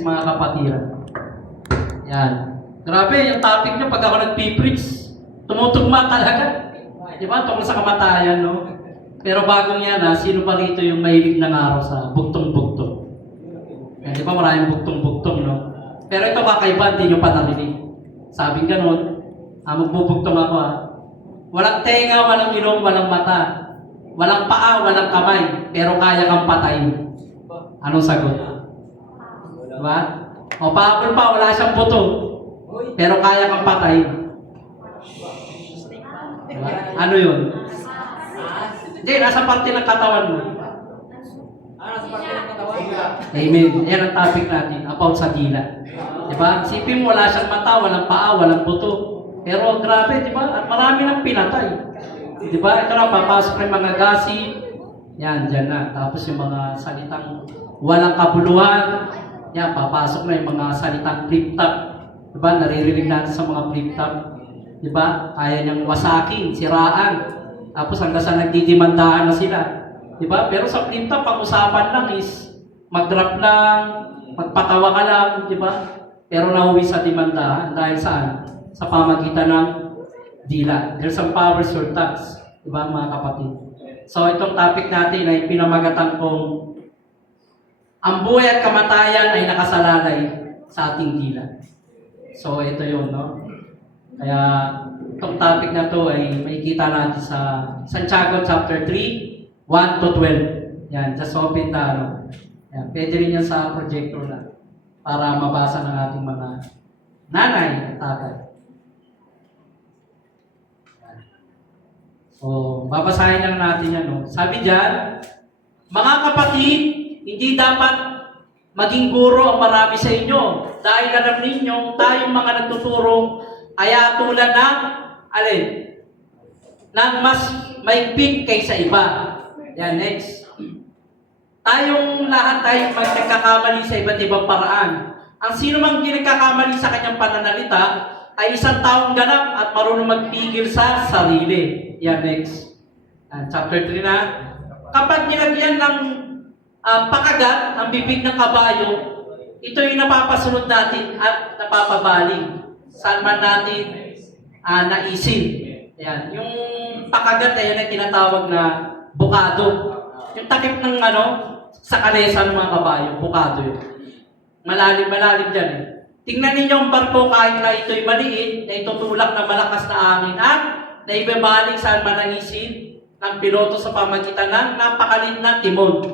next mga kapatiran. Yan. Grabe, yung topic nyo, pag ako nag-preach, tumutugma talaga. Di ba? Tungkol sa kamatayan, no? Pero bagong yan, sino pa rito yung mahilig ng araw sa buktong-buktong? Yan, di ba maraming buktong-buktong, no? Pero ito kakaiba, hindi nyo pa narinig. Sabing ganun, magbubuktong ako, walang tenga, walang ilong, walang mata. Walang paa, walang kamay, pero kaya kang patayin. Anong sagot? Diba? O pahabol pa, wala siyang buto, pero kaya kang patayin. Diba? Ano yun? Hindi, nasa parte ng katawan mo. Nasa parte ng katawan? Amen. Yan ang topic natin, about sa dila. Diba? Sipin mo, wala siyang mata, walang paa, walang buto. Pero grabe, diba? At marami nang pinatay. Diba? Ito na, papasok na yung mga gasi. Yan, dyan na. Tapos yung mga salitang walang kabuluhan. Yan, papasok na yung mga salitang flip-top. Diba? Naririnig natin sa mga flip-top. Diba? Kaya niyang wasakin, siraan. Tapos hanggang sa nagdidimandahan na sila. Diba? Pero sa flip-top, ang usapan lang is mag-drop lang, magpatawa ka lang. Diba? Pero nauwi sa dimandahan. Dahil saan? Sa pamagitan ng dila. There's some power surtax. Diba mga kapatid? So itong topic natin ay pinamagatan kong ang buhay at kamatayan ay nakasalalay sa ating dila. So ito yun, no? Kaya itong topic na to ay makikita natin sa Santiago chapter 3, 1 to 12. Yan, just open na, ano? Yan, pwede rin yan sa projector na para mabasa ng ating mga nanay at tatay. So, babasahin lang natin yan. No? Sabi diyan, mga kapatid, hindi dapat maging guro ang marami sa inyo dahil alam ninyo, tayong mga nagtuturo ay atulan ng, ng mas maigpit kaysa iba. Yan, next. Tayong lahat tayo magkakakamali sa iba't ibang paraan. Ang sino mang ginagkakamali sa kanyang pananalita ay isang taong ganap at marunong magpigil sa sarili. Yan, next. Chapter 3 na. Kapag nilagyan ng pakagat ang bibig ng kabayo, ito yung napapasunod natin at napapabaling. Saan man natin naisip. Yan. Yung pakagat ay yan ang tinatawag na bukado. Yung takip ng sa kalesa ng mga kabayo, bukado yun. Malalim dyan. Tingnan ninyo ang barko kahit na ito'y maliit, na itutulak na malakas na hangin at na ibabalik saan man ang isip ng piloto sa pamagitan ng napakalit na timon.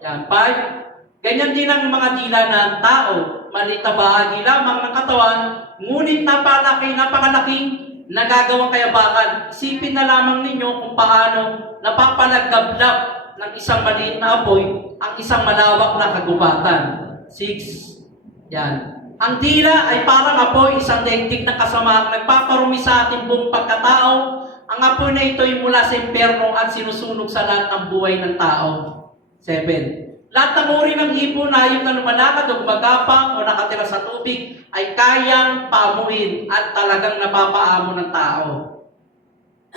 Yan, 5. Ganyan din ang mga dila ng tao. Maliit na bahagi lamang ng katawan, ngunit napakalaking nagagawang kayabangan. Isipin na lamang ninyo kung paano napapalagablab ng isang maliit na apoy ang isang malawak na kagubatan. 6. Yan. Ang dila ay parang apoy, isang daigdig na kasamaang nagpaparumi sa ating buong pagkatao. Ang apoy na ito ay mula sa impyerno at sinusunog sa lahat ng buhay ng tao. 7. Lahat ng uri ng ibon, hayop na lumalakad o gumagapang o nakatira sa tubig ay kayang paamuin at talagang napapaamo ng tao.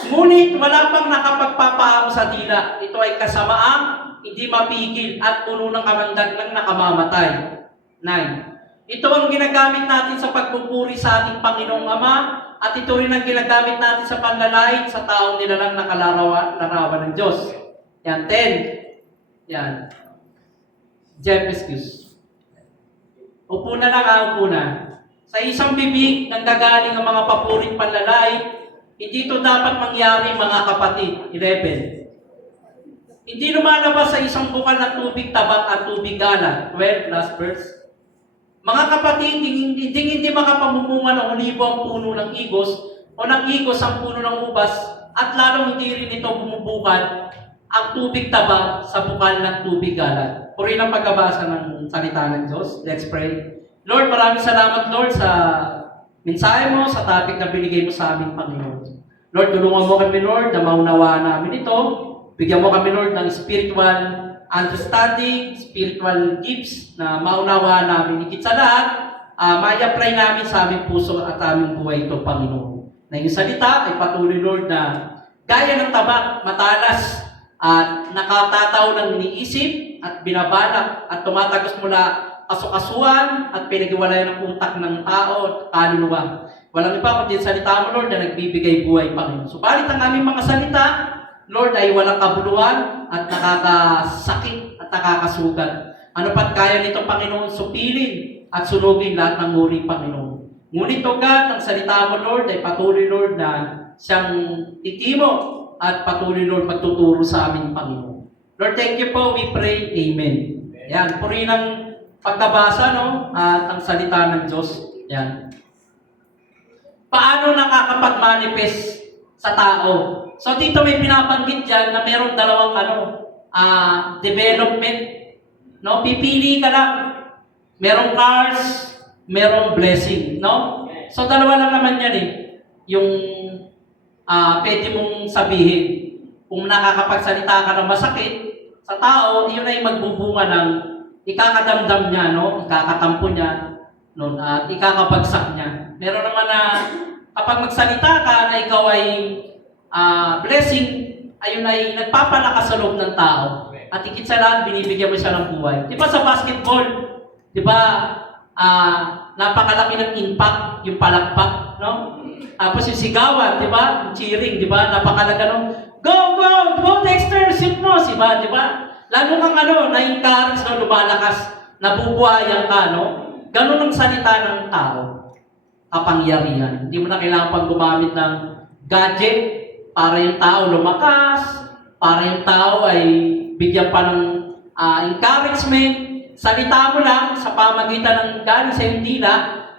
Ngunit wala pang nakapagpapaamo sa dila. Ito ay kasamaang hindi mapigil at puno ng kamandag ng nakamamatay. 9. Ito ang ginagamit natin sa pagpupuri sa ating Panginoong Ama at ito rin ang ginagamit natin sa panlalait sa taong nilalang nakalarawan ng Diyos. Yan, 10. Yan. Jeff, excuse. Upo na lang, upo na. Sa isang bibig nang gagaling ang mga papurit panlalait, hindi ito dapat mangyari mga kapatid. 11. Hindi lumalabas sa isang bukal ng tubig tabak at tubig galat. 12, last verse. Mga kapatid, hindi makapamumunga ng olibo ang puno ng igos o ng igos ang puno ng ubas at lalong hindi rin ito bumubukal ang tubig taba sa bukal ng tubig galat. Purihin ang pagkabasa ng salita ng Diyos. Let's pray. Lord, maraming salamat, Lord, sa mensahe mo, sa topic na binigay mo sa aming Panginoon. Lord, tulungan mo kami, Lord, na maunawaan namin ito. Bigyan mo kami, Lord, ng spiritual understanding, spiritual gifts na maunawaan namin. Higit sa lahat, may-apply namin sa aming puso at aming buhay ito, Panginoon. Na yung salita ay patuloy, Lord, na gaya ng tabak, matalas, at nakatataw ng iniisip at binabalak at tumatagos mula kasukasuan at pinag-iwalayan ng utak ng tao at kaluluwa. Walang iba kundi ang salita mo, Lord, na nagbibigay buhay, Panginoon. Subalit ang aming mga salita, Lord, ay walang kabuluhan at nakakasakit at nakakasugat. Ano pa't kaya nito, Panginoon, supilin at sunugin lahat ng uri, Panginoon. Ngunit, O God, ang salita mo, Lord, ay patuloy, Lord, na siyang titimo at patuloy, Lord, magtuturo sa amin, Panginoon. Lord, thank you po. We pray. Amen. Yan. Puri ng pagkabasa, no? At ang salita ng Diyos. Yan. Paano nakakapag-manifest sa tao? So, dito may pinabanggit dyan na mayroong dalawang development. No? Pipili ka lang. Merong cars, merong blessing. No? So, dalawa lang naman yan eh. Yung pwede mong sabihin. Kung nakakapagsalita ka ng masakit sa tao, yun ay magbubunga ng ikakadamdam niya, no? Ikakatampo niya, no? At ikakabagsak niya. Meron naman na kapag magsalita ka na ikaw ay blessing, ayun ay nagpapalakas sa loob ng tao. At higit sa lahat, binibigyan mo siya ng buhay. Di ba sa basketball, di ba, napakalaki ng impact, yung palakpak, no? Tapos yung sigawan, di ba? Yung cheering, di ba? Napakalaga ng, go, go, go, Dexter, shoot mo, di ba? Lalo kang na-encourage, no, lumalakas, nabubuhayan ka, no? Ganun ang salita ng tao. Kapangyarihan. Hindi mo na kailangan pang gumamit ng gadget para yung tao lumakas, para yung tao ay bigyan pa ng encouragement. Salita mo lang sa pamagitan ng galing sa yung dila,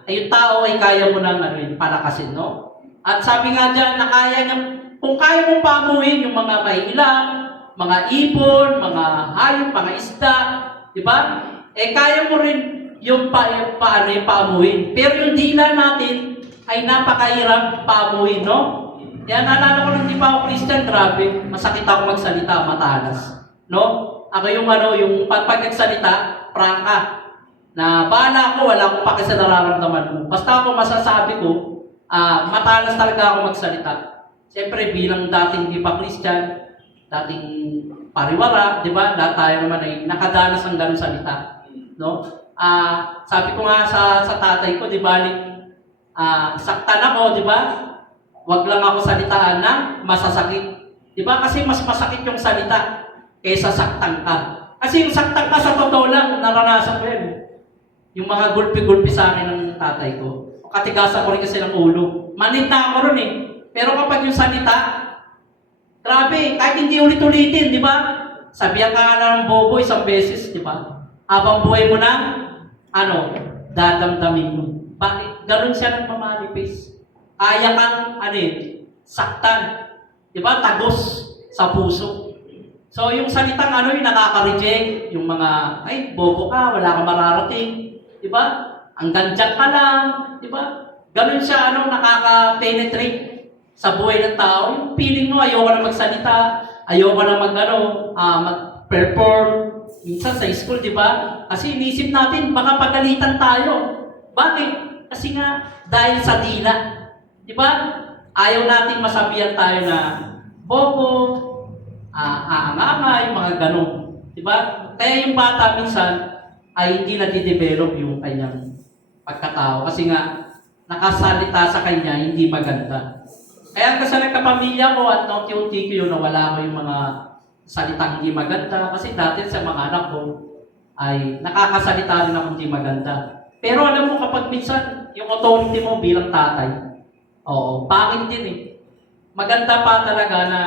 ay yung tao ay kaya mo nang palakasin, no? At sabi nga dyan, na kaya niya, kung kaya mong pamuhin yung mga maiilang, mga ibon, mga hayop, mga isda, di ba? Kaya mo rin yung paamuhin. Pero yung dila natin ay napakahirap paamuhin, no? Kaya naalala ko nung di pa ako Christian, grabe, masakit ako magsalita, matalas. No? Ako yung pag nagsalita, prangka. Na bahala ko, wala akong paki sa nararamdaman mo. Basta ako masasabi ko, matalas talaga ako magsalita. Siyempre, bilang dating di pa Christian, dating pariwara, di ba? Lahat tayo naman ay nakadanas ng ganun salita. No? Sabi ko nga sa tatay ko, di ba, saktan ako, di ba? Wag lang ako salitaan na masasakit. Di ba? Kasi mas masakit yung salita kaysa saktan ka. Kasi yung saktan ka sa totoo lang, naranasan ko yun. Yung mga gulpi-gulpi sa akin ng tatay ko. Katigasan ko rin kasi ng ulo. Manit na ako ron eh. Pero kapag yung salita, grabe, kahit hindi ulit-ulitin, di ba? Sabihan ka na ng bobo isang beses, di ba? Habang buhay mo na, dadamdamin mo. Bakit? Ganun siya nagmamanifest. Kaya kang, saktan. Di ba? Tagos sa puso. So, yung salitang yung nakaka-reject, yung mga, ay, bobo ka, wala kang mararating. Di ba? Ang ganjak ka lang. Di ba? Ganun siya, nakaka-penetrate sa buhay ng tao. Yung feeling mo, ayoko na magsalita, ayoko na mag-perform. Minsan sa school, di ba? Kasi inisip natin, baka pagalitan tayo. Bakit? Kasi nga, dahil sa dila. Di ba? Ayaw nating masabihan tayo na bobo, aangangay, mga ganun. Di ba? Kaya yung bata minsan ay hindi nadidevelop yung kanyang pagkatao. Kasi nga, nakasalita sa kanya, hindi maganda. Kaya kasi nagkapamilya ko at unti-unti ko nawala ko yung mga salitang hindi maganda. Kasi dati sa mga anak ko ay nakakasalita rin ako hindi maganda. Pero alam mo kapag minsan yung authority mo bilang tatay, bakit din eh. Maganda pa talaga na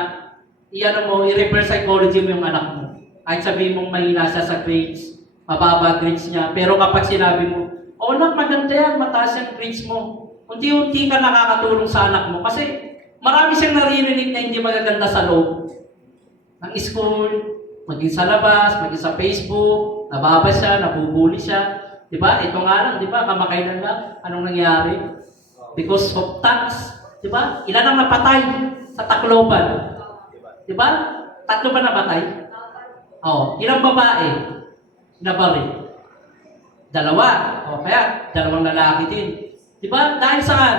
i-reverse psychology mo yung anak mo. Kahit sabihin mong mahina siya sa grades, mababa grades niya. Pero kapag sinabi mo, anak, maganda yan, mataas yung grades mo. Unti-unti ka nakakatulong sa anak mo. Kasi marami siyang naririnig na hindi magaganda sa loob ng school, maging sa labas, maging sa Facebook, nababa siya, nabubuli siya. Diba? Ito nga lang, diba? Kamakailan lang. Anong nangyari? Because of tax. Diba? Ilan ang napatay sa Tacloban? Diba? 3 ba namatay? Ilang babae? Nabaril? 2. Kaya 2 lalaki din. Diba? Dahil saan?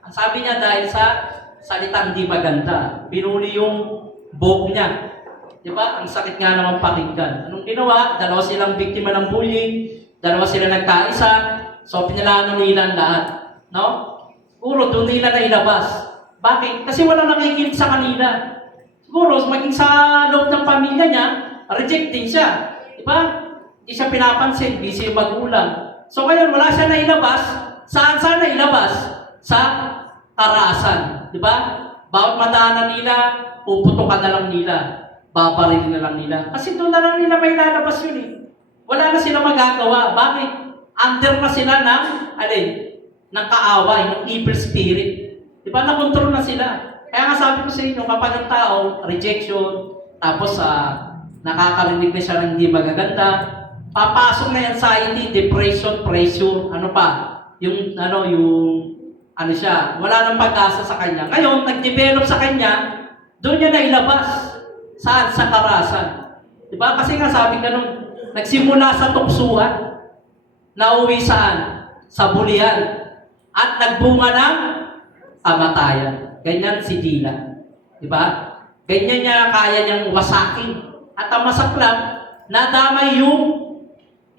Ang sabi niya, dahil sa salitang di maganda. Binuli yung buhok niya. Diba? Ang sakit nga naman pakinggan. Anong ginawa? 2 silang biktima ng bullying. Dalawa sila nagkaisa, so pinalano nila ang lahat. No? Siguro doon nila na ilabas. Bakit? Kasi wala nakikinig sa kanila. Siguro, maging sa loob ng pamilya niya, reject din siya. Diba? Hindi siya pinapansin, busy yung magulang. So ngayon, wala siya nailabas. Saan nailabas? Sa karahasan. Diba? Bawat madaanan nila, puputukan na lang nila. Babarilin na lang nila. Kasi doon na lang nila may lalabas yun eh. Wala na sila magagawa. Bakit? Under na sila ng kaaway, ng evil spirit. Diba? Nakontrol na sila. Kaya nga sabi ko sa inyo, kapag ang tao, rejection, tapos nakakarinig na siya ng hindi magaganda, papasok na anxiety, depression, pressure, ano pa, siya, wala nang pag-asa sa kanya. Ngayon, nag-develop sa kanya, doon niya nailabas. Saan? Sa karahasan. Diba? Kasi nga sabi ganun, nagsimula sa tuksuhan, nauwi saan? Sa bulian. At nagbunga ng kamatayan. Ganyan si Dila. Diba? Ganyan niya kaya niyang wasakin. At ang masaklap, nadamay yung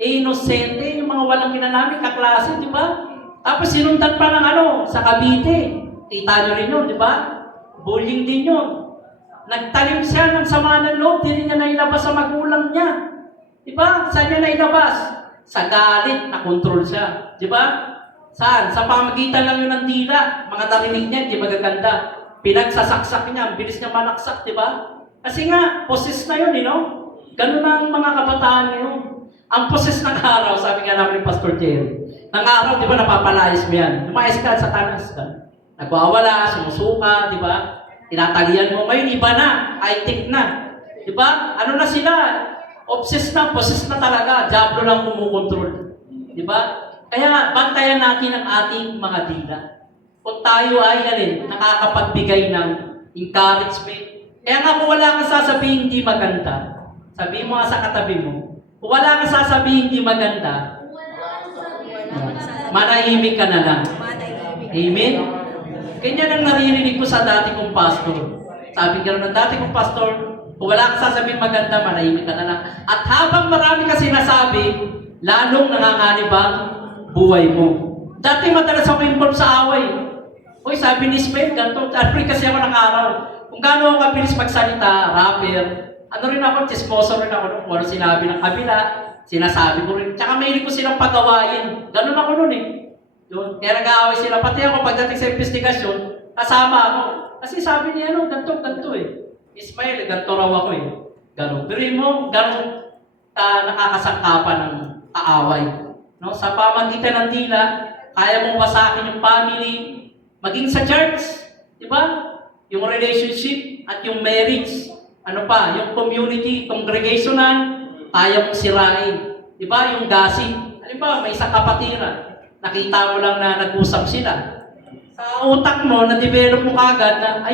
inosente, yung mga walang kinalaman, kaklase, diba? Tapos sinundan pa ng sa Cavite. Kita nyo rin yun, diba? Bullying din yun. Nagtalim siya ng sama ng loob, di rin niya nailabas sa magulang niya. Diba? Saan niya nailabas? Sa galit, nakontrol siya. Diba? Saan? Sa pamagitan lang yun ng dila. Mga narinig niya, di magaganda. Pinagsasaksak niya, ang bilis niya manaksak, di ba? Kasi nga, poses na yun, Ganun ang mga kabataan ngayon. Ang poses ng araw, sabi nga namin ni Pastor Jerry, ng araw, di ba, napapalayas mo yan. Lumayas ka sa tanas ka. Nagwawala, sumusuka, di ba? Tinatalian mo. Ngayon, iba na. High-tech na. Di ba? Ano na sila? Obsessed na, poses na talaga. Diablo lang kumukontrol. Di ba? Kaya bantayan natin ang ating mga dila. Kung tayo ay nakakapagbigay ng encouragement. Kaya nga kung wala kang sasabihin hindi maganda, sabihin mo nga sa katabi mo, kung wala kang sasabihin hindi maganda, manahimik ka na lang. Amen? Ganyan ang naririnig ko sa dati kong pastor. Sabi ka ng dati kong pastor, kung wala kang sasabihin maganda, manahimik ka na lang. At habang marami ka sinasabi, lalong nanganganib ang buhay mo. Dati madalas ako involved sa away. Uy, sabi ni Spade, ganito. Sabi kasi ako ng araw. Kung gaano ako kabilis magsalita, rapper, rin ako, chismoso rin ako. Kung ano sinabi ng kabila, sinasabi ko rin. Tsaka mahilig ko silang pagawain. Ganun ako nun Yun. Kaya nag-aaway sila. Pati ako, pagdating sa investigasyon, kasama ako. Kasi sabi niya, ganito Ismael, ganito raw ako Ganun. Pero mo, ganun nakakasangkapan ng kaaway. No? Sa pamagitan ng dila, kaya mong wasakin yung family, maging sa church, di ba? Yung relationship at yung marriage, yung community, congregational, kaya mong sirain. Di ba? Yung gossip. Halimbawa, may isang kapatiran, nakita mo lang na nag-usap sila. Sa utak mo, na-develop mo kagad na,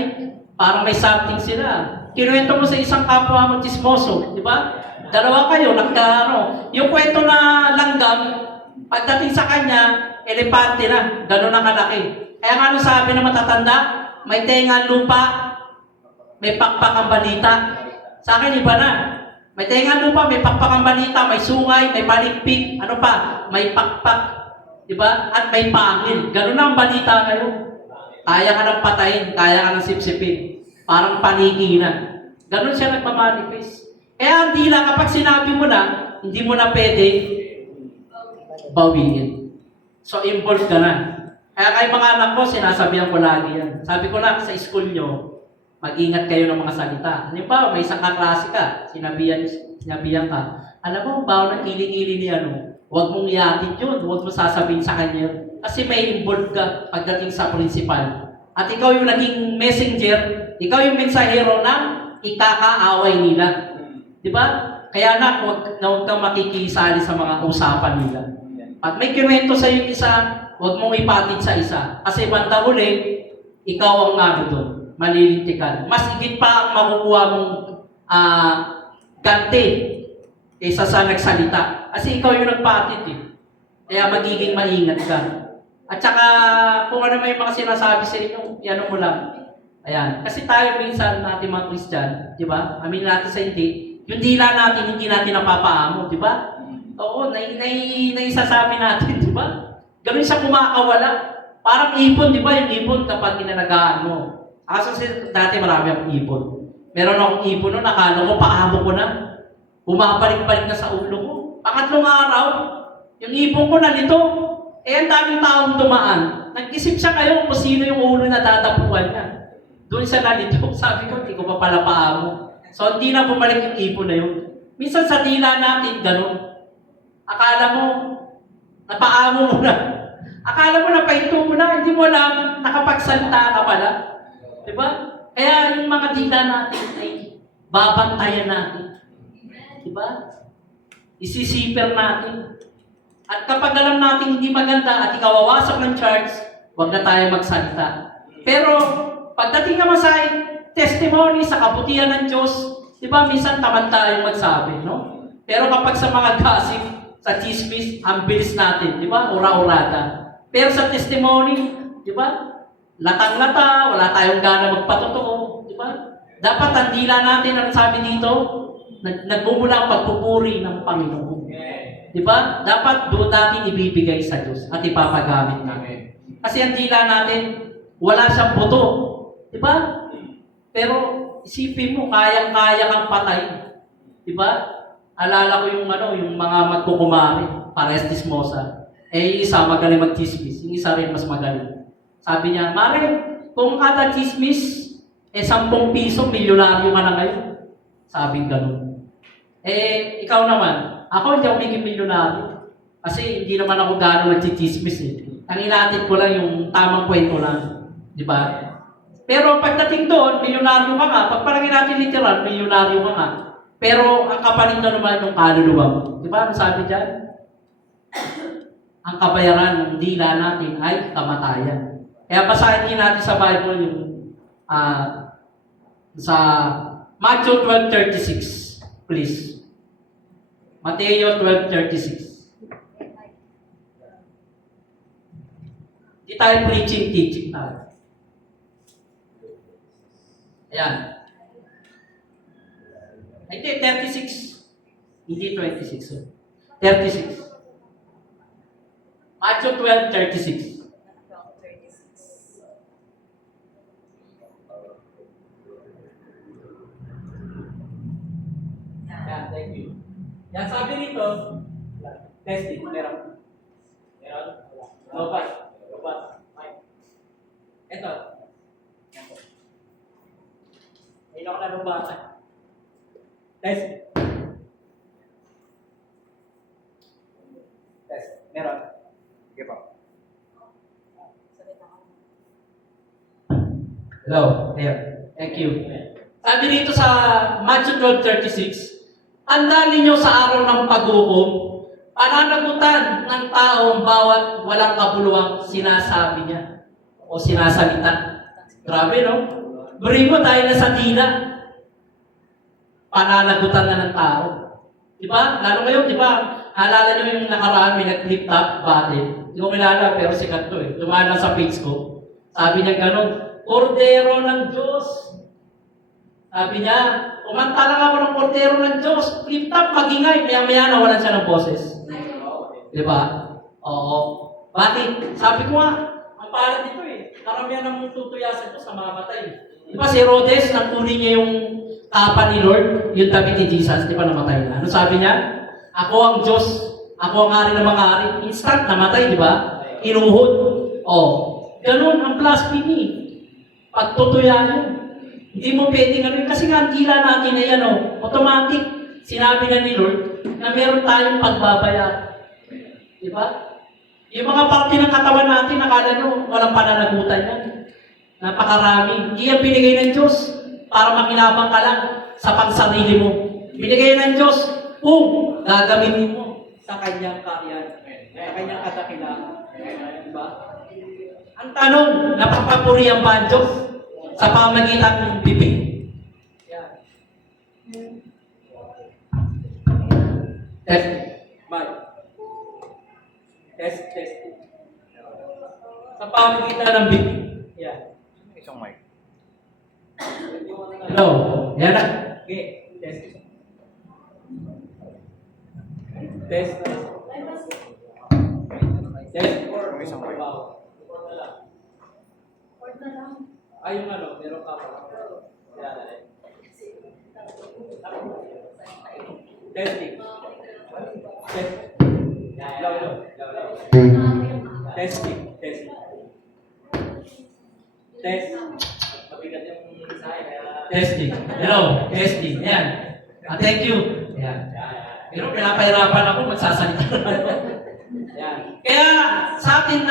parang may something sila. Kinuwento mo sa isang kapwa mo, chismoso, di ba? Dalawa kayo, yung kwento na langgam, pagdating sa kanya, elepante na, gano'n na kalaki. Kaya nga sabi ng matatanda, may tenga lupa, may pakpak ang balita. Sa akin, iba na. May tenga lupa, may pakpak ang balita, may sungay, may palikpik, may pakpak. Diba? At may pangil. Gano'n na ang balita ngayon. Kaya ka ng patayin, kaya ka ng sipsipin. Parang paniki na. Gano'n siya nagmamanifest. Kaya hindi lang kapag sinabi mo na, hindi mo na pwede bawiin. So, involved ka na. Kaya kay mga anak ko, sinasabihan ko lagi yan. Sabi ko lang, sa school nyo, mag-ingat kayo ng mga salita. Halimbawa, may isang kaklase ka, sinabihan ka. Alam mo, bawal ng kiling-kiling ni huwag mong iatid yun, huwag mo sasabihin sa kanya yun. Kasi may involved ka pagdating sa principal. At ikaw yung naging messenger, ikaw yung mensahero ng ikakaaway nila. Diba? Kaya huwag kang makikisali sa mga usapan nila. Pag may kinuwento sa yung isa, huwag mong ipatid sa isa. Kasi banda huli, ikaw ang doon. Malilintikan. Mas higit pa ang makukuha mong ganti kaysa sa nagsalita. Kasi ikaw yung nagpatid Kaya magiging maingat ka. At saka, kung ano may mga sinasabi sa inyo, yan mo lang. Ayan. Kasi tayo minsan natin mga Christian, di ba? Amin natin sa hindi. Yung dila natin, hindi natin napapaamo, di ba? Oo, naisasabi natin, di ba? Ganun siya kumakawala. Parang ipon, di ba? Yung ipon kapag inalagaan mo. Kasi dati marami akong ipon. Meron akong ipon noon, nakala ko, paamo ko na. Bumabalik-balik na sa ulo ko. Pangatlong araw, yung ipon ko nalito. Ang daming taong tumaan. Nag-isip siya kayo kung sino yung ulo na tatapuan niya. Doon siya nalito. Sabi ko, hindi ko pa pala paamo. So, hindi na bumalik yung ipon na yun. Minsan sa dila natin, ganun. Akala mo, napaamo mo na. Akala mo, napahinto mo na. Hindi mo alam, nakapagsalita ka pala. Diba? Kaya yung mga dila natin ay babantayan natin. Diba? Isisiper natin. At kapag alam natin hindi maganda at ikawawasak ng charge, huwag na tayo magsalita. Pero, pagdating naman sa testimony, sa kabutihan ng Diyos, di ba, minsan tamad tayong magsabi, no? Pero kapag sa mga gossip, sa chismis, ang bilis natin, di ba? Ura-urada. Pero sa testimony, di ba? Latang-lata, wala tayong gana magpatotoo, di ba? Dapat ang dila natin, ang sabi dito, nagmumula ang pagpupuri ng Panginoon. Di ba? Dapat doon natin ibibigay sa Diyos at ipapagamit natin. Kasi ang dila natin, wala siyang buto. Di ba? Pero isipin mo, kayang-kaya kang patay. Di ba? Alala ko yung yung mga magkukumari, pares tismosa. Yung isa magaling mag-chismis, yung isa rin mas magaling. Sabi niya, Mare, kung kada chismis, 10 piso, milyonaryo ka na ngayon. Sabi ganun. Ikaw naman, ako hindi ako maging milyonaryo. Kasi hindi naman ako gano'ng nagchichismis eh. Ang inaatid ko lang yung tamang kwento lang. Di ba? Pero pagdating doon, milyonaryo ka nga. Pag parang natin literal, milyonaryo ka nga. Pero ang kapalit na naman yung kaluluwa mo. Di ba? Ano sabi dyan? Ang kabayaran ng dila natin ay kamatayan. Kaya basahin din natin sa Bible yung sa Matthew 12:36. Please. Mateo 12:36. Di tayo preaching, teaching tayo. Ayan. Hindi, 36. Hindi 26. 36. Matthew 12:36. Yan, thank you. Yan, sabi rito, testing, meron. Meron? Lobat. Lobat. Ito. Mayroon ko na lubatan. Test. Test. Meron. Sige po. Hello. There. Thank you. Sabi dito sa Matthew 12:36, tandaan ninyo sa araw ng paghukom, pananagutan ng taong bawat walang kabuluhang sinasabi niya o sinasalita. Grabe, no? Buri mo tayo na sa dila. Pananagutan na ng tao. Diba? Lalo ngayon, diba? Alala nyo yung nakaraan, may nag-flip top battle. Hindi ko kilala, pero sikat to eh. Lumalang sa page ko. Sabi niya gano'n, Kordero ng Diyos. Sabi niya, kumanta lang ako ng Kordero ng Diyos. Flip top, magingay. Maya-maya nawalan siya ng boses. Diba? Oo. Bakit? Sabi ko nga, ang palad dito eh. Karamihan ng tutuyasan ko sa mamatay. Diba si Herodes, nang kunin niya yung kapa ni Lord, yung tabi ni Jesus, di ba namatay na? Ano sabi niya? Ako ang Diyos, ako ang hari ng mga hari. Instant namatay, di ba? Inuhod. Oh, ganun ang blasphemy. Pagtutuyan yun. Hindi mo pwedeng ano kasi nga ang dila natin na yan, automatic. Sinabi na ni Lord na meron tayong pagbabayad. Di ba? Yung mga parte ng katawan natin, nakala nyo, walang pananagutan yan. Napakarami. Hindi yan binigay ng Diyos para makinabang ka lang sa pangsarili mo. Binigay ng Diyos kung gagamitin mo sa kanyang karyan, sa kanyang kadakilaan. Diba? Ang tanong, napapapurihan ba ang Diyos sa pamagitan ng bibig? Yan. Test. Bye. Test. Sa pamagitan ng bibig. Yan. Isang mic. Hello. Yan na. Okay. Test. Test. Test. Wow. Ay, yung ano, meron ka pa. Testing. Test. Law. Testing. Testing. Test. Mabigat yung design. Testing. Hello, testing. Ayan. Thank you. Ayan. Pero pinapahirapan ako magsasalita. Yan. Kaya sa atin,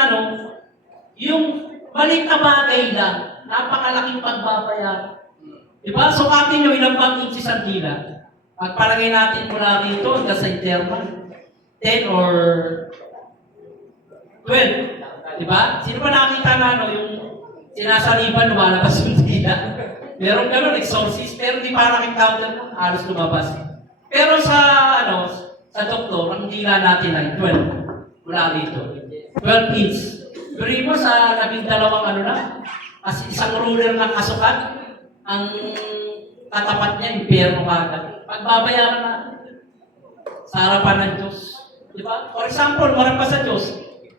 yung maliit na bagay lang, napakalaking pagbabayaran. Diba? Sukatin nyo ilang bang inches ang dila. Pagpalagay natin mula dito hanggang sa internal. 10 or 12. Diba? Sino ba nakita na yung sinasaliban, lumalabas yung dila? Meron gano'n, exorcist, pero di para encounter halos lumabas. Pero sa doktor, ang dila natin ay 12. Mula dito. 12 inch. Pero mo sa 12 as isang ruler ng kasukat, ang tatapat niya, impyerno kagad. Pagbabayaran na sa harapan ng Diyos. Di ba? For example, marang pa sa Diyos.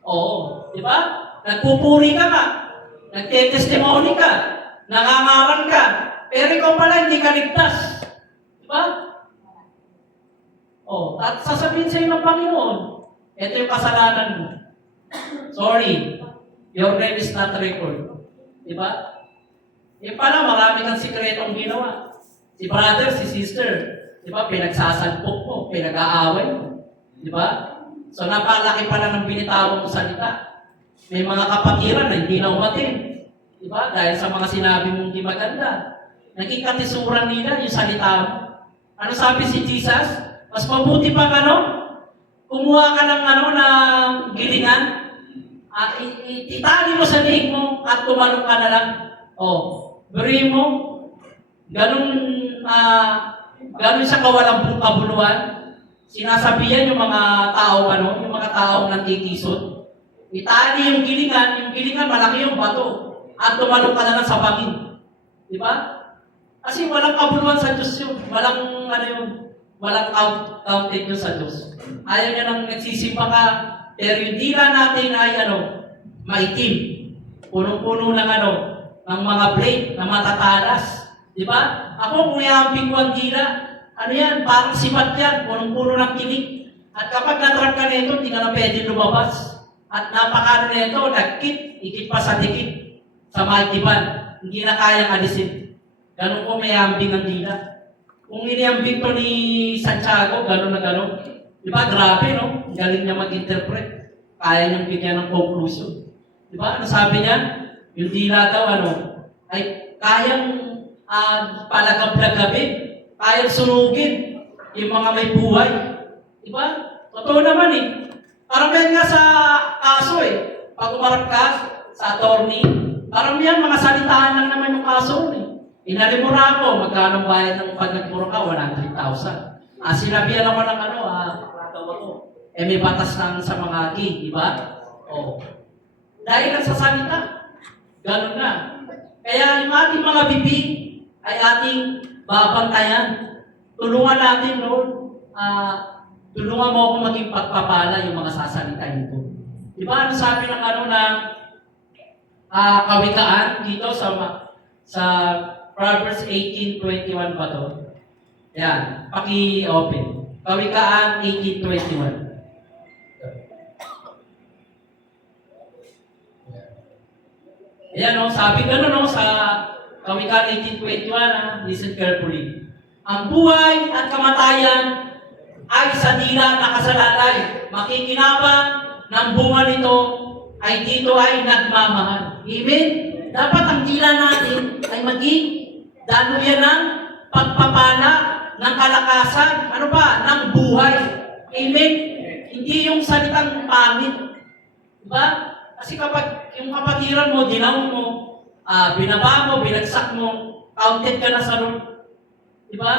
Oo. Di ba? Nagpupuri ka ka. Nagtetestimony ka. Nangangaral ka. Pero ikaw pala, hindi ka ligtas. Di ba? Oh, at sasabihin sa iyo ng Panginoon, ito yung kasalanan mo. Sorry, your name is not record. Di ba? Yung pala, marami kang sikretong ginawa. Si brother, si sister, di ba, pinagsasalpok mo, pinag-aaway mo. Di ba? So, napalaki pala ng binitawang mo salita. May mga kapatiran na hindi na umatin. Di ba? Dahil sa mga sinabi mong di maganda. Naging katisuran nila yung salita mo. Ano sabi si Jesus? Mas mabuti pang kumuha ka ng ng gilingan, itali mo sa liig mo at tumalong ka na lang. Beri mo, ganun siya kawalang kabuluhan. Sinasabihan yung mga tao, yung mga taong nagtitisod. Itali yung gilingan malaki yung bato, at tumalong ka na lang sa bangin. Di ba? Kasi walang kabuluhan sa Diyos yun. Walang counted yun sa Diyos. Ayaw niya nang nagsisimba ka, pero yung dila natin ay maitim. Punong-puno ng ng mga blade na matatalas. Di ba? Ako, kung iambing ko ang dila, parang sipat yan, punong-puno ng kilig. At kapag natrap ka nito, hindi ka na pwede lumabas. At napakano nito, nagkit, ikit pa sa dikit, sa maltiban. Hindi na kayang alisin. Ganun po may ambing ang dila. Kung iniambing to ni Santiago, gano'n na gano'n. Di ba? Grabe, no? Galing niya mag-interpret. Kaya niyang bigyan ng conclusion. Di ba? Ano sabi niya? Yung dila daw, ay kayang palagab-lagabin. Kayang sunugin yung mga may buhay. Di ba? Totoo naman Parang yan nga sa kaso Pag umarap ka sa attorney, parang yan, mga salitaan lang naman yung kaso Inalimura ako, magkano bayad ng pag nagpuro ka? 100,000. Sinabihan ako ng may batas lang sa mga di ba? Dahil lang sa salita, ganun na. Kaya yung ating mga bibig ay ating babantayan. Tulungan natin, Lord. Tulungan mo ako maging pagpapala yung mga sasalitain ko. Di ba? Ano sabi ng kawikaan dito sa Proverbs 18:21 ba to? Yan, paki-open. Kawikaan 18:21. Ayan sabi gano'n sa Kawikaan 18:21, listen carefully. Ang buhay at kamatayan ay sa dila nakasalalay. Makikinabang ng bunga nito ay dito ay nagmamahal. Amen? Dapat ang dila natin ay maging daluyan ng pagpapala, ng kalakasan, ng buhay. Amen? Hindi yung salitang pangit. Diba? Kasi kapag yung kapatiran mo, dinaw mo, binaba mo, binagsak mo, counted ka na sa Lord. Diba?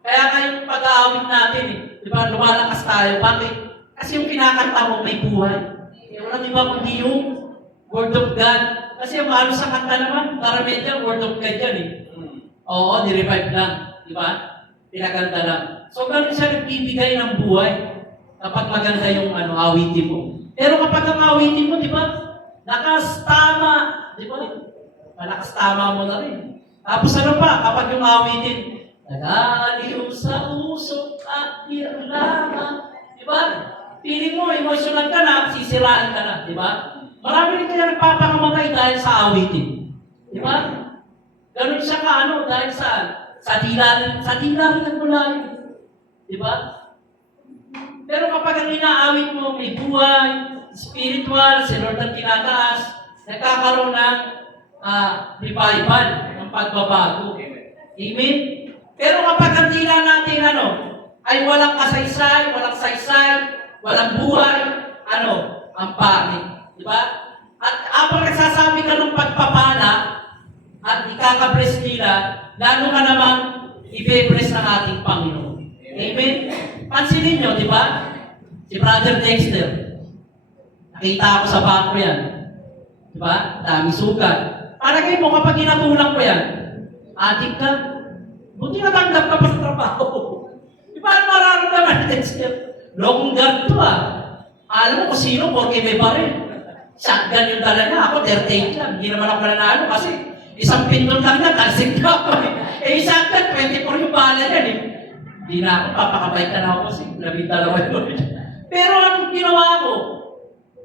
Kaya kayong pag-aawit natin diba? Lumalakas tayo. Bakit? Kasi yung kinakanta mo may buhay. Wala diba kundi yung Word of God. Kasi yung halos sa kanta naman, karamihan Word of God yan Oo, ni-revive lang. Di ba? Pinaganda lang. So, ganun siya nagbibigay ng buhay. kapag maganda yung awitin mo. Pero kapag ang awitin mo, di ba, lakas tama, di ba? Malakas tama mo na rin. Tapos ano pa, kapag yung awitin, nag-aaliw sa usok at irlama, di ba? Feeling mo, emotional ka na, sisiraan ka na, di ba? Marami rin kaya nagpapakamatay dahil sa awitin. Di ba? Ganun siya dahil sa dila rin nagmula yun. Di ba? Pero kapag ang inaawit mo, may buhay, spiritual, si Lord ang tinataas, nagkakaroon ng revival, ng pagbabago. Amen? Pero kapag ang dila natin, ay walang kasaysay, walang saysay, walang buhay, ang pangit. Di ba? At habang nagsasabi ka ng pagpapala, at ikakabless nila, lalo ka namang ibe-bless ng ating Panginoon. Amen? Pansinin nyo, di ba? Si Brother Dexter. Nakita ako sa bangko yan. Di ba? Dami sugat. Palagay mo kapag inatulang ko yan, adik ka. Buti natanggap ka pa sa trabaho. Di ba? Ano mararamdaman ni Dexter? Long guard to Alam mo kung sino, porque may baril. Shotgun yung dala na. Ako, 38 lang. Hindi naman ako nanalo kasi isang pindol lang na, talsik na ako shotgun, 24 yung bala yan Hindi na ako, papakabay ka na ako kasi 12 yun. Pero ang ginawa ko,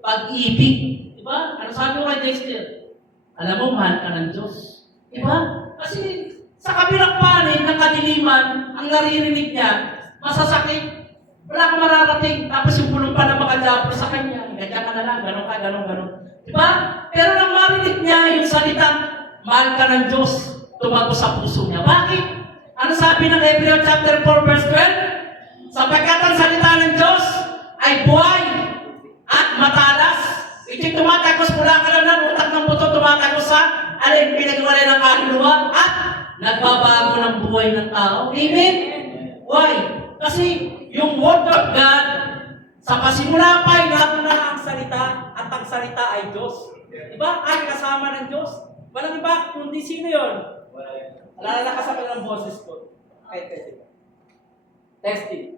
pag-ibig. Diba? Ano sabi ko kay Dexter? Alam mo, mahal ka ng Diyos. Diba? Kasi sa kabilang panin ng kadiliman, ang naririnig niya, masasakit. Wala kang mararating. Tapos yung pulong pa na makadapro sa kanya. Ganyan ka na lang, ganon. Diba? Pero nang marinig niya yung salitang, mahal ka ng Diyos, tumago sa puso niya. Bakit? Ano sabi ng Hebrews chapter 4 verse 12? Sapagkat ang salita ng Diyos ay buhay at matalas. Ito'y tumatagos mula ka lang ng utak ng buto, tumatagos sa alin pinagwalay ng kaluluwa at nagbabago ng buhay ng tao. Amen? Why? Kasi yung Word of God, sa pasimula pa ay naroon na ang salita at ang salita ay Diyos. Diba? Ay kasama ng Diyos. Walang iba, kundi sino yun? Alala ka sa ng boses ko. Ay, testing.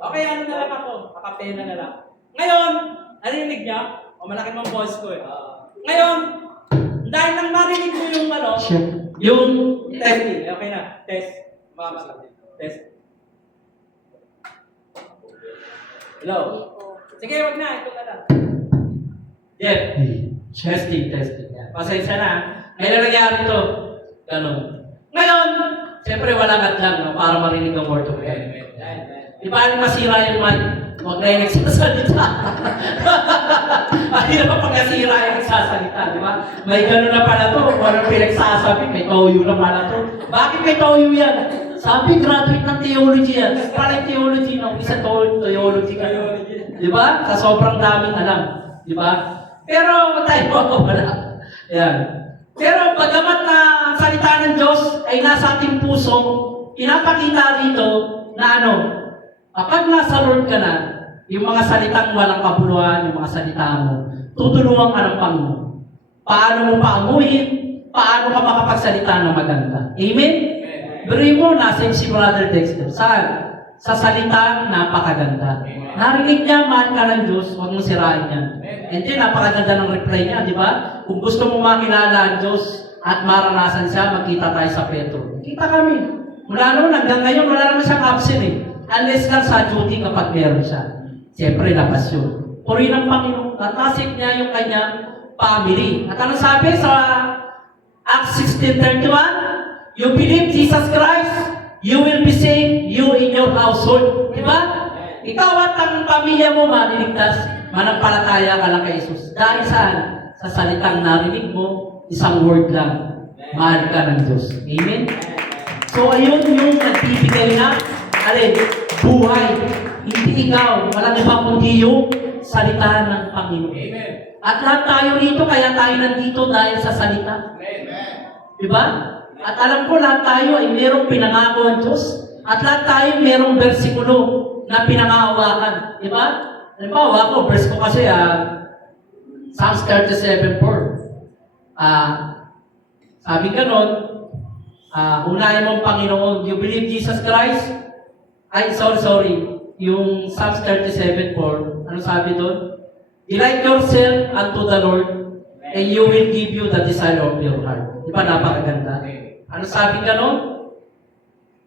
Okay, ano na lang ako? Nakapena na lang. Ngayon, narinig niya? O malaki mong boses ko Ngayon, dahil nang marinig mo yung yung testing. Okay na. Test. Test. Hello? Sige, wag na. Ito na lang. Jeff. Testing. Pasensya na. Ngayon nangyari ito. Ganon. Ngayon, siyempre walang atlang para marinig ang word of God. Di ba aling masira yung mic? Huwag na yung nagsasalita. Ay naman pag nasira yung nagsasalita, di ba? May gano'n na pala to. Walang pinagsasabi, may toyo na pala to. Bakit may toyo yan? Sabi, graduate ng theology yan. Parang theology, no? Isa theology kayo. Di ba? Sa sobrang daming alam. Di ba? Pero tayo, wala. Yan. Pero bagamat na ang salita ng Diyos ay nasa ating puso, pinapakita rito na kapag nasa Lord ka na, yung mga salitang walang kabuluhan, yung mga salita mo, tutulungan ka ng Panginoon. Paano mo paamuhin? Paano ka makapagsalita ng maganda? Amen? Beri mo, nasa si Brother Dexter. Saan? Sa salitang napakaganda. Narinig niya, mahal ka ng Diyos, huwag mo sirain yan. And then, napakaganda ng reply niya, di ba? Kung gusto mo makilala ang Diyos at maranasan siya, magkita tayo sa Petro. Kita kami. Mula noon, hanggang ngayon, wala naman siyang absent Unless lang sa duty kapag meron siya. Siyempre, labas yun. Puri ng Panginoon, tatasik niya yung kanyang family. At ano sabi sa Acts 16:31? You believe Jesus Christ, you will be saved, you in your household. Diba? Ikaw at ang pamilya mo maliligtas, manampalataya ka lang kay Jesus. Dahil saan? Sa salitang narinig mo, isang word lang. Mahal ka ng Diyos. Amen? So, ayun yung nagbibigay na buhay. Hindi ikaw. Walang ibang kundi yung salita ng Panginoon. Amen. At lahat tayo dito, kaya tayo nandito dahil sa salita. Amen. Diba? At alam ko, lahat tayo ay mayroong pinangako ang Diyos. At lahat tayo mayroong bersikulo na pinangahawakan. Diba? Halimbawa ako, verse ko kasi, Psalms 37:4. Sabi ganon, unahin mo ang Panginoon. You believe Jesus Christ? Ay, sorry. Yung Psalms 37:4, ano sabi doon? Delight yourself unto the Lord, and you will give you the desire of your heart. Di ba napakaganda? Ano sabi ka nun?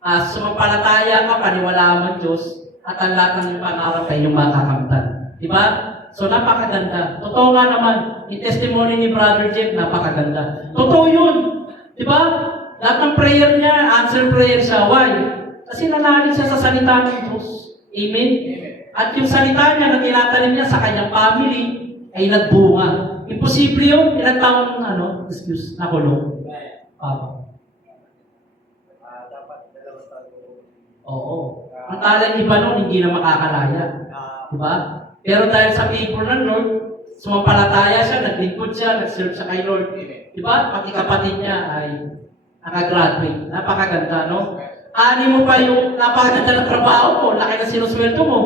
Sumampalataya ka, paniwalaan mo ang Diyos, at ang lahat ng iyong pangarap ay iyong makakamtan. Di ba? So napakaganda. Totoo nga naman, yung testimony ni Brother Jeff, napakaganda. Totoo yun. Di ba? Lahat ng prayer niya, answer prayer siya. Why? Kasi nanalig siya sa salita ng Diyos. Amen? At yung salita niya na tinatanim niya sa kanyang family ay nagbunga. Imposible yun. Ilang taon nakulong. Oo. Ang talang iba nun, hindi na makakalaya. Diba? Pero dahil sa favor ng Lord, sumampalataya siya, naglingkod siya, nag-serve siya kay Lord. Diba? Pati kapatid niya ay nakagraduate. Napakaganda, no? Ani mo pa yung napakaganda ng trabaho mo, laki na sinusweldo mo.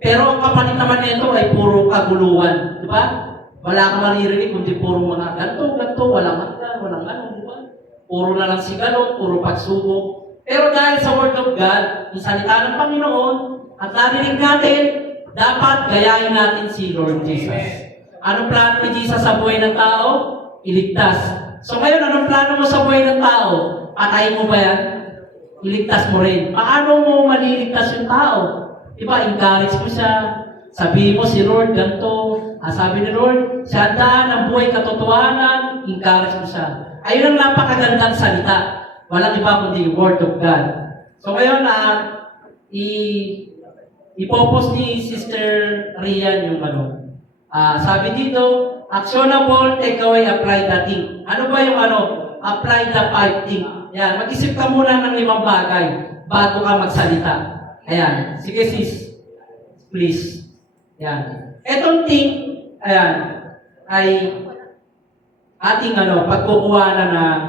Pero ang kapalit naman nito ay puro kaguluhan. Di ba? Wala kang maririnig kundi puro mga ganto, walang hanggan, walang ano, di ba? Puro na lang sigalong, puro pagsubok. Pero dahil sa Word of God, yung salita ng Panginoon, at narinig natin, dapat gayahin natin si Lord Jesus. Anong plano ni Jesus sa buhay ng tao? Iligtas. So ngayon, anong plano mo sa buhay ng tao? Patayin mo ba yan? Iligtas mo rin. Paano mo maliligtas yung tao? Diba, encourage mo siya. Sabihin mo si Lord, ganito. Sabi ni Lord, siya daan ang buhay katotohanan, encourage mo siya. Ayun ang napakagandang salita. Walang iba kundi Word of God. So ngayon, ipopost ni Sister Rian yung sabi dito, actionable, take away, apply the thing. Ano ba yung apply the 5 thing. Yan, mag-isip ka muna ng 5 bagay bago ka magsalita. Ayan, sige sis, please. Yan. Etong thing, ayan, ay ating pagkukuha na ng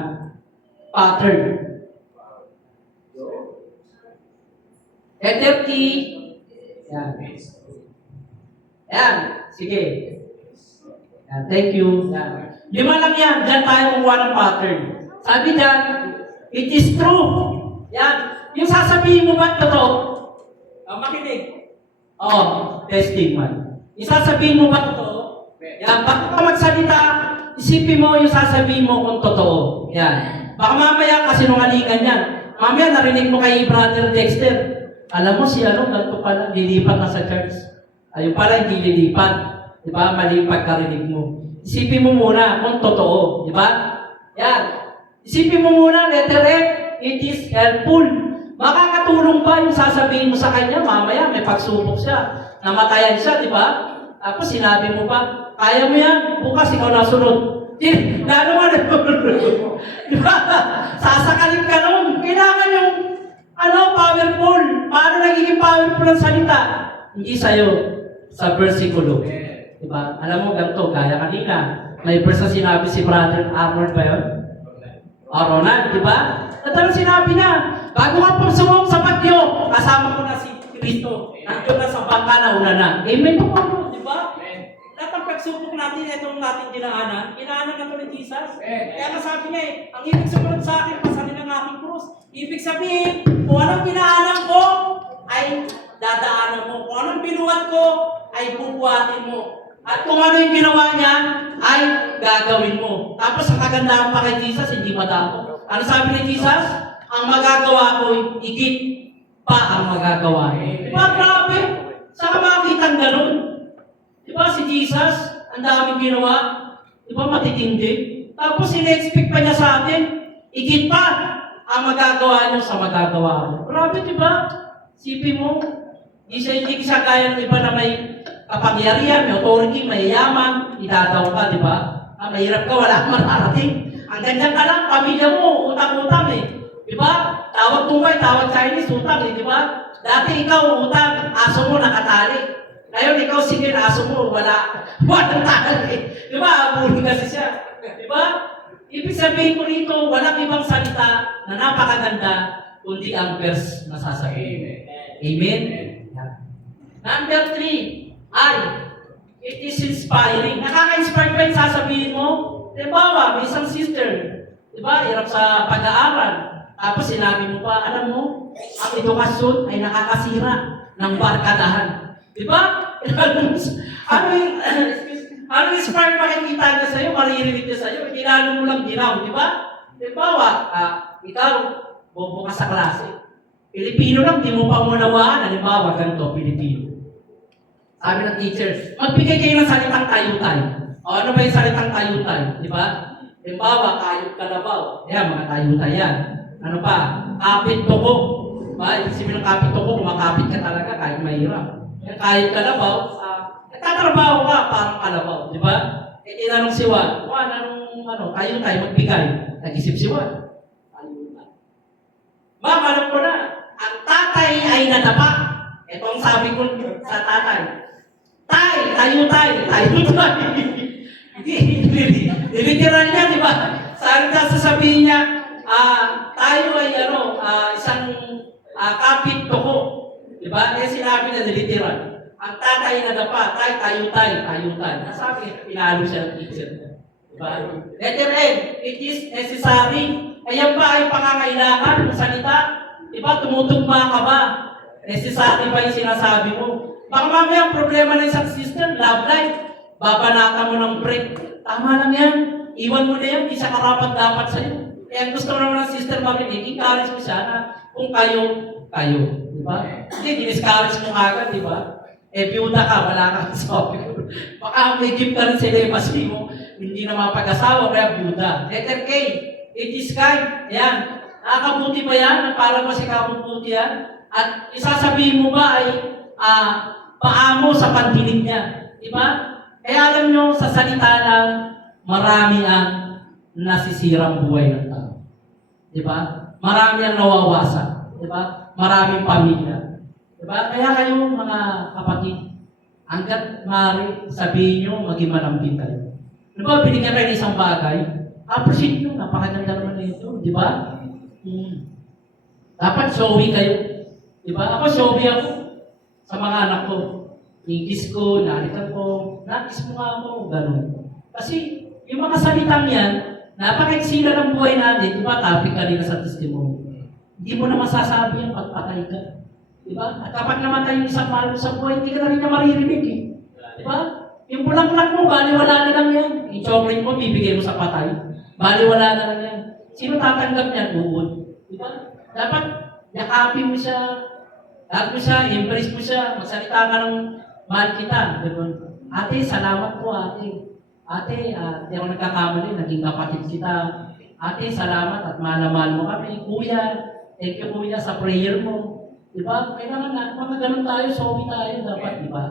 pattern. Letter T, yan. Ayan, sige. Yan, thank you. Yan. 5 lang yan, dyan tayo kumuha ng pattern. Sabi dyan, it is true. Yan. Yung sasabihin mo ba totoo? Makinig. Testing man. Yung sasabihin mo ba totoo? Yan. Bago ka magsalita, isipin mo yung sasabihin mo kung totoo. Yan. Baka mamaya kasinungalingan yan. Mamaya narinig mo kay Brother Dexter. Alam mo si ganito pala, lilipat na sa church. Ayun pala, hindi lilipat. Diba? Mali yung pagkarinig mo. Isipin mo muna kung totoo. Diba? Yan. Isipin mo muna, letter F, it is helpful. Makakatulong ba yung sasabihin mo sa kanya? Mamaya may pagsubok siya. Namatayan siya, di ba? Tapos sinabi mo pa, kaya mo yan, bukas ikaw nasunod. Lalo mo na. Di ba? Sasakalin ka nun. Kailangan yung powerful. Paano nagiging powerful ang salita? Hindi sa'yo, sa versikulo. Di ba? Alam mo, ganito, gaya kanina. May verse na sinabi si Brother Arnold ba yun? Ronald, di ba? At ano sinabi niya? Bago ka sumong sa bagyo, kasama ko na si Cristo. Nandun na sa bangka na una na. Amen po po, di ba? Lahat ng pagsubok natin, itong natin dinaanan na ito ni Jesus. Kaya nga sabi niya ang ibig sumunod sa akin, pasanin ang aking krus. Ibig sabihin, kung anong pinaanan ko, ay dadaanan mo. Kung anong binuhat ko, ay bubuhatin mo. At kung ano yung ginawa niya, ay gagawin mo. Tapos ang kagandahan pa kay Jesus, hindi madako. Ano sabi ni Jesus? Ang magagawa ko, higit pa ang magagawa. Diba, grabe? Saan ka makakita ang ganun? Diba, si Jesus, ang daming ginawa. Diba, matitindi? Tapos, in-expect pa niya sa atin, higit pa ang magagawa niyo sa magagawa mo. Grabe, diba? Sipin mo, hindi siya kaya ng iba na may kapangyarihan, may authority, may yaman, idadaw ka, diba? Mahirap ka, wala kang mararating. Ang ganyan ka lang, pamilya mo, utang-utang Diba? Tawag Tumbay, tawag Chinese, utang diba? Dati ikaw, utang, aso mo nakatali. Ngayon, ikaw, sige, aso mo, walang tali. Diba? Abuli kasi siya. Diba? Ibig sabihin ko rito, walang ibang salita na napakaganda, kundi ang verse na sasabihin. Amen? Number 3, it is inspiring. Nakaka-inspire ba yung sasabihin mo? Diba, may isang sister, diba, hirap sa pag-aaral. Tapos sinabi mo pa, alam mo, ang edukasyon ay nakakasira ng barkadahan. Di ba? Ano yung, ano yung spark makikita niya sa'yo, maririnig niya sa'yo, kinalo mo lang ginaw, di ba? Halimbawa, ikaw, bobo ka sa klase. Pilipino lang, di mo pa munawaan. Halimbawa, ganito, Pilipino. Sabi ng teacher, magbigay kayo ng salitang tayo-tayo. O ano ba yung salitang tayo-tayo? Di ba? Halimbawa, kayod kalabaw. Ayan, mga tayo-tayo yan. Ano pa? Kapit toko. Diba? Ibig sabihin ng kapit toko, kumakapit ka talaga kahit mahirap. Yung kayod kalabaw, nagtatrabaho ka, parang kalabaw. Di ba? Eh, tinanong si Juan, Juan, tayo-tayo magbigay. Nag-isip si Juan. Ma'am, alam ko na, ang tatay ay nadapa. Ito ang sabi ko sa tatay. Tayo. Niliteral niya, di ba? Sasabihin niya, tayo ay isang kapit toko. Di ba? Eh sinabi na niliteral. Ang tatay na dapa, tayo. Nasabi, pinalo siya ng teacher. Di ba? Letter N, it is necessary. Ayan ba ay pangangailangan ng salita? Di ba? Tumutugma ka ba? Necessary ba yung sinasabi mo? Baka mamaya ang problema ng isang sister, love life. Babanatan mo ng break. Tama lang yan. Iwan mo na yan. Di siya karapat dapat sa'yo. Kaya gusto naman ng sister marinig, encourage mo siya na kung kayo. Di ba? Hindi, diniscourage mo agad, di ba? Eh, byuda ka, wala kang sabi ko. Baka may gift ka rin sa lebasi mo, hindi na mapag-asawa, kaya byuda. Letter K, it is kind. Ayan. Nakakabuti ba yan? Para ba si kabubuti yan? At isasabihin mo ba ay paamo sa pandinig niya? Di ba? Kaya alam nyo, sa salita lang, marami ang nasisirang buhay ng tao. Di ba? Marami ang nawawasan. Di ba? Maraming pamilya. Di ba? Kaya kayo, mga kapatid, hanggat maaari, sabihin nyo, maging malambing kayo. Di ba? Binigyan kayo ng isang bagay, appreciate nyo, napakaganda naman na ito. Di ba? Dapat showy kayo. Di ba? Ako showy ako sa mga anak ko. English ko, nalitan ko, nais mo nga ako, gano'n. Kasi yung mga salitang yan, napakaksila ng buhay natin, di ba? Topic kanina sa testimony. Hindi mo na masasabi yan pagpatay ka. Di ba? At kapag namatay yung isang mahal mo sa buhay, hindi ka na rin niya maririnig eh. Di ba? Yung bulaklak mo, baliwala na lang yan. Yung chocolate mo, bibigay mo sa patay. Baliwala na lang yan. Sino tatanggap niyan? Buod. Di ba? Dapat yakapin mo siya, hug mo siya, embrace mo siya, magsalita ka ng mahal kita. Diba? Ate, salamat po ate. Ate, di ako nagkakamali, naging kapatid kita. Ate, salamat at mahal mo kami. Kuya, thank you kuya sa prayer mo. Diba? Kailangan na, mga ganun tayo, sorry tayo dapat, diba?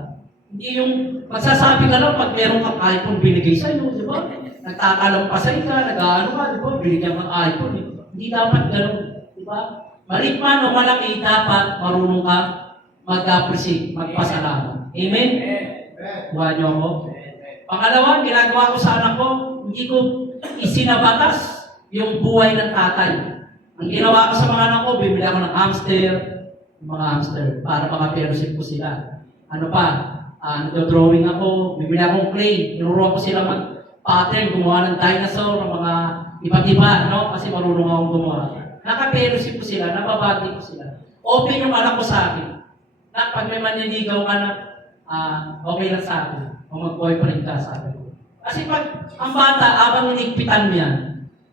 Hindi yung magsasabi ka lang pag meron kang iPhone binigay sa'yo, diba? Nagkakalampasay ka, nag-ano ka, diba? Binigyan kang iPhone, eh. Hindi dapat ganun, diba? Maliit man o malaki, dapat marunong ka mag-appreciate, magpasalamat. Amen? Buha niyo ako. Pangalawa, ginagawa ko sa anak ko, hindi ko isinabatas yung buhay ng tatay. Ang ginawa ko sa mga anak ko, bibili ako ng hamster, para maka-fellowship ko sila. Ano pa? Nag-drawing ako, bibili akong clay, tinuruan ko sila mag-pattern, gumawa ng dinosaur, ng mga iba't iba, no? Kasi marunong akong gumawa. Naka-fellowship ko sila, nababati ko sila. Open yung anak ko sa akin. Na pag may maniligaw ka na, okay lang sa akin. O mag-boyfriend ka sa akin. Kasi pag ang bata, abang inigpitan mo yan,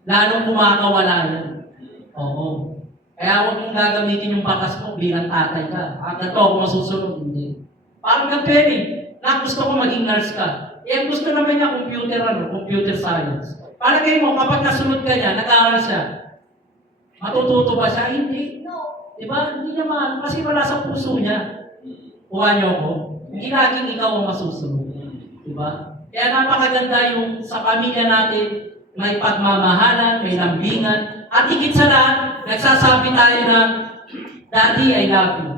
lalong kumakawala yan. Oo. Kaya huwag mong gagamitin yung batas mo bilang tatay ka. Ganito ako masusunod, hindi. Parang ganyan eh. Na gusto ko maging nurse ka. Eh, gusto naman niya computer science. Palagay mo, kapag nasunod ka niya, nag-aaral siya, matututo ba siya? Hindi. Diba? Hindi naman. Kasi wala sa puso niya. Kuha niyo ako. Hindi laging ikaw ang masusunod. Diba? Kaya napakaganda yung sa pamilya natin, may pagmamahalan, may lambingan, at higit sa lahat, nagsasabi tayo na, Daddy, I love you.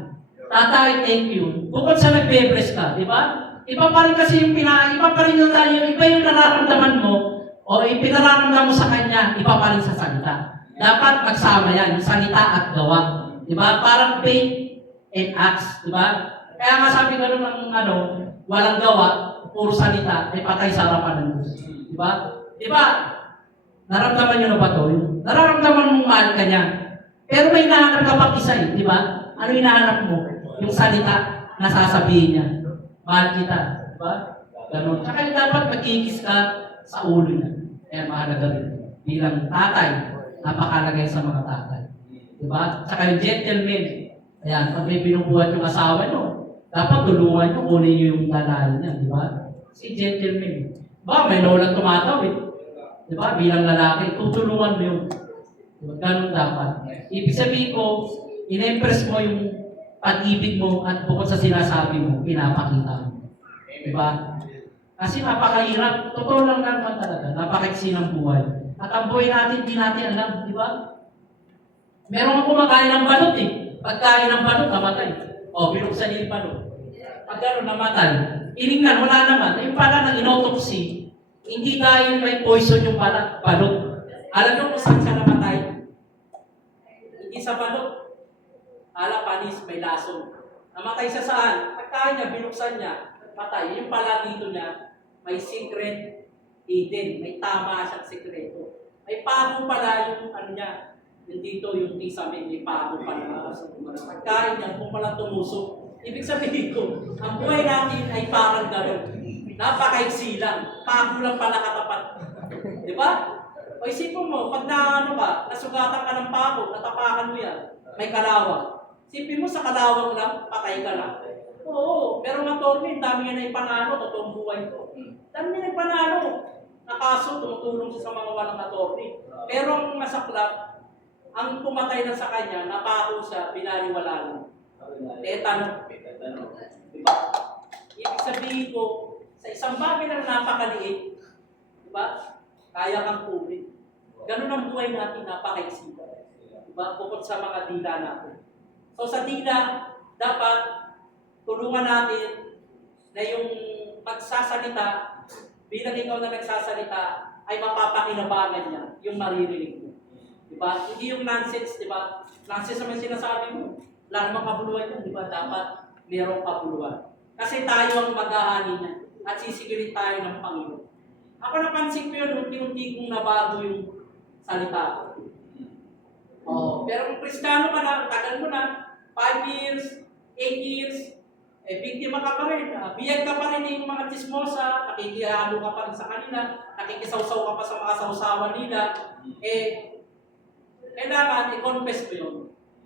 Tatay, thank you. Bukod sa nagbe-bless ka, di ba? Iba pa rin kasi yung iba pa rin yung iba yung nararamdaman mo, o ipinararamdaman mo sa kanya, iba pa rin sa salita. Dapat magsama yan, yung salita at gawa. Di ba? Parang faith and acts, di ba? Kaya nga sabi ko ng walang gawa, puro salita, ay patay sa harapan ng Diyos. Di ba? Di ba? Naramdaman nyo na ba ito? Nararamdaman mong mahal ka niya. Pero may hinahanap ka pang isa di ba? Ano hinahanap mo? Yung salita na sasabihin niya. Mahal kita, di ba? Ganun. Tsaka yung dapat magkikis ka sa ulo niya. Kaya mahalaga rin. Bilang tatay, napakalagay sa mga tatay. Di ba? Tsaka yung gentleman. Ayan, pag may binubuhat yung asawa nyo, dapat tulungan nyo, kunin nyo yung dalayan niya, di ba? Si gentleman. Ba, may naulang tumatawid. Di ba? Bilang lalaki, tutulungan mo yun. Diba? Ganun dapat. Ibig sabihin ko, in-impress mo yung pag-ibig mo at bukod sa sinasabi mo, pinapakita mo. Diba? Kasi napakahirap. Totoo lang naman talaga. Napakaiksi ng buhay. At ang buhay natin, di natin alam. Diba? Meron akong kumakain ng balot eh. Pagkain ng balot, namatay. O, binuksan niya yung balot. Pag gano'n, namatay. Iningnan, wala naman. Yung pala ng inautopsy, hindi dahil may poison yung balot. Alam nyo kung saan siya namatay? Hindi sa balot. Panis, may lason. Namatay siya saan? Pagkain niya, binuksan niya, patay. Yung pala dito niya, may secret hidden. May tama siyang sekreto. May pago pala yung ano niya. Yung dito, yung tisame, may pago pala. Pagkain niya, kung pala tumusok. Ibig sabihin ko, ang buhay natin ay parang gano'n. Napakaiksi lang. Pago lang pala katapat. Di ba? O isipin mo, pag nasugatan ka ng pako, natapakan mo yan, may kalawang. Isipin mo sa kalawang lang, patay ka lang. Oo, pero ang attorney, dami nga na ipanalo, totoong buhay ko. Dami nga na ipanalo. Nakaso, tumutulong siya sa mga walang attorney. Pero ang masaklap, ang pumatay na sa kanya, napako siya, binaliwala lang. Tetano. Diba? Ibig sabihin ko, sa isang bagay na napakaliit, diba? Kaya kang kulit. Ganun ang buhay natin, napakaisipan. Diba? Bukod sa mga dila natin. So sa dila, dapat tulungan natin na yung pagsasalita, bilang ikaw na nagsasalita, ay mapapakinabangan niya yung maririnig mo. Diba? Hindi yung nonsense, diba? Nonsense naman sinasabi mo. Wala namang kabuluhan yun, diba? Dapat mayroong kabuluhan. Kasi tayo ang mag-ahani niya at sisigilin tayo ng Panginoon. Ako napansin ko yun, unti-unti kong nabago yung salita ko. Oh, pero kung Kristiyano ka na, tagal mo na, 5 years, 8 years, biktima ka pa rin. Biyag ka pa rin ng mga chismosa, nakikihalo ka pa rin sa kanila, nakikisawsaw ka pa sa mga sawsawan nila, kailangan i-confess mo yun.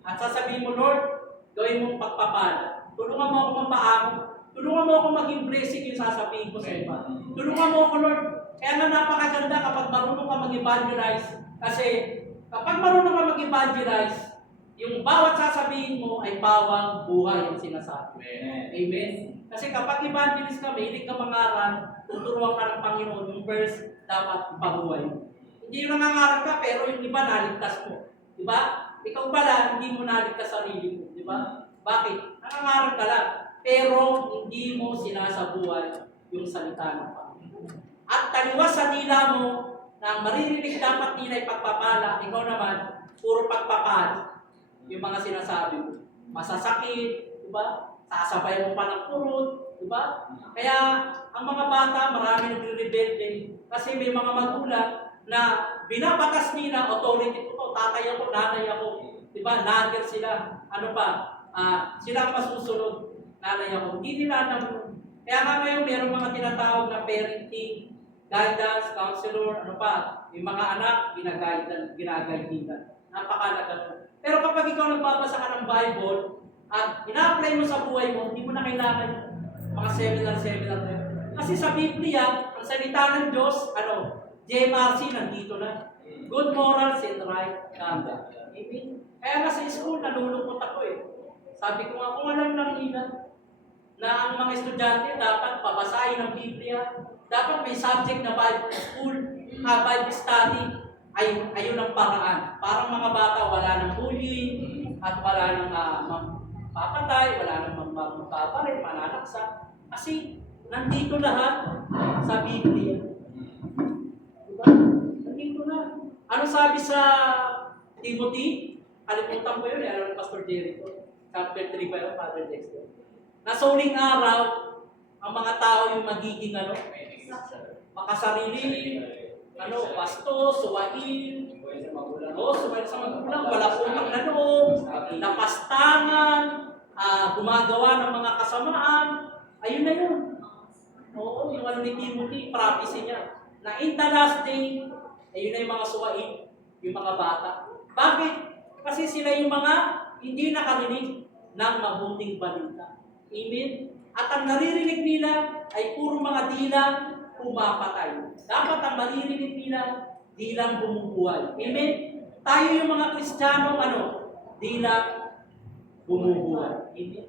At sasabihin mo, Lord, gawin mong pagpapala. Tulungan mo ako mapaako. Tulungan mo ako maging blessing yung sasabihin ko sa iba. Tulungan mo ako, Lord. Kaya nga napakaganda kapag marunong ka mag-evangelize. Kasi kapag marunong ka mag-evangelize, yung bawat sasabihin mo ay bawang buhay ang sinasabi. Amen. Kasi kapag evangelist ka, mahilig ka mangaral, tuturuan ka ng Panginoon, yung verse dapat pabuhay. Hindi yung nangangaral ka, pero yung iba naligtas mo. Diba? Ikaw pala, hindi mo naligtas sarili mo. Diba? Bakit? Nangangaral ka lang, pero hindi mo sinasabuhay yung salita ng Panginoon. At taliwas sa dila mo, na maririnig dapat nila ipagpapala, ikaw naman, puro pagpapala. Yung mga sinasabi mo. Masasakit, diba? Sasabay mo pa ng kurot, diba? Kaya, ang mga bata, marami nagre-rebelde. Kasi may mga magulang na binabatas nila, authority ko, tatay ako, nanay ako. Diba? Nager sila. Ano pa? Sila ang masusunod. Nanay ako. Hindi nila alam yun. Kaya nga ngayon, mayroong mga tinatawag na parenting, guidance, counselor, ano pa. Yung mga anak, ginagaidinan. Napakalaga. Pero kapag ikaw nagbabasa ka ng Bible, at ina-apply mo sa buhay mo, hindi mo na kailangan mga seminar. Kasi sa Biblia, ang salita ng Diyos, JMRC, nandito na. Good morals and right conduct. Amen. Kaya nga sa school, nalulungkot ako eh. Sabi ko nga, kung alam lang nila na ang mga estudyante dapat pabasahin ng Biblia, dapat may subject na Bible school, Bible study, ayun ang paraan. Parang mga bata, wala nang bullying, at wala nang papatay, wala nang magpapalit, mananaksa. Kasi nandito lahat sa Biblia. Diba? Nandito na. Ano sabi sa Timothy? Kalimutan ko yun, alam ng Pastor Jericho. Chapter 3 pa yun, Father Dexter. Nasa uling araw, ang mga tao yung magiging makasarili, bastos, suwain, Oo, sumalit sa magulang, wala utang na loob, napastangan, gumagawa ng mga kasamaan, ayun na yun. Oo, yung ano ni Timothy, prophecy niya, na in the last day, ayun na yung mga suwain, yung mga bata. Bakit? Kasi sila yung mga hindi nakarinig ng mabuting balita. Amen? At ang naririnig nila ay puro mga dilang pumapatay. Dapat ang maririnig nila, dilang bumubuhay. Amen? Tayo yung mga Kristiyano, dilang bumubuhay. Amen?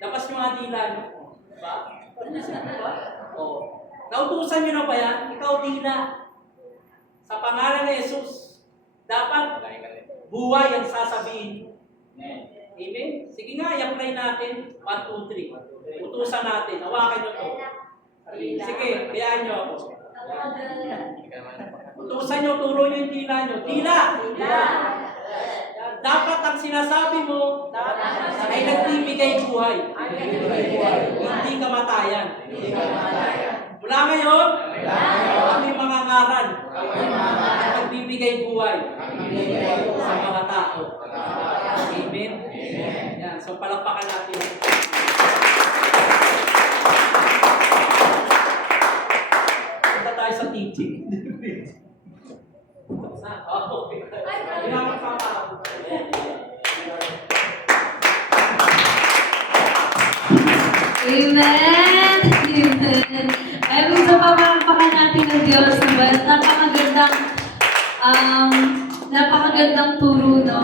Dapat yung mga dila nyo. Diba? Diba? Oo. Nautusan nyo na ba yan? Ikaw dila. Sa pangalan ni Jesus, dapat buhay ang sasabihin. Amen? Sige nga, i-apply natin. 1, 2, 3. Utusan natin. Hawakan nyo to. Sige, bayaan nyo ako. Utusan nyo, turo nyo yung dila nyo. Dila! Dapat ang sinasabi mo ay nagbibigay buhay. Hindi kamatayan. Mula ngayon, kami mga ngaran at nagbibigay buhay sa mga tao. Amen? Yan, so palakpakan natin. Punta tayo sa teaching. Okay. Amen! Amen! Ay, gusto pa palakpakan natin ng Diyos. Napakagandang turo, no?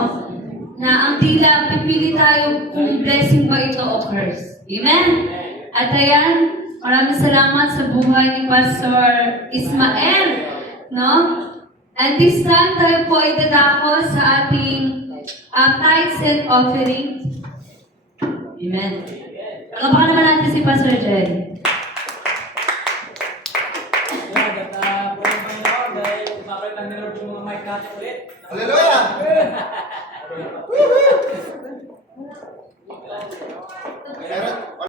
Na ang tila, pipili tayo kung blessing ba ito o curse. Amen? At ayan, maraming salamat sa buhay ni Pastor Ismael, no? And this time, tayo po ay dadako sa ating tithes and offering. Amen. Palakpakan naman natin si Pastor Jerry. Yan, at po yung Panginoon dahil makakit lang nila yung mga mic natin ulit. Hallelujah!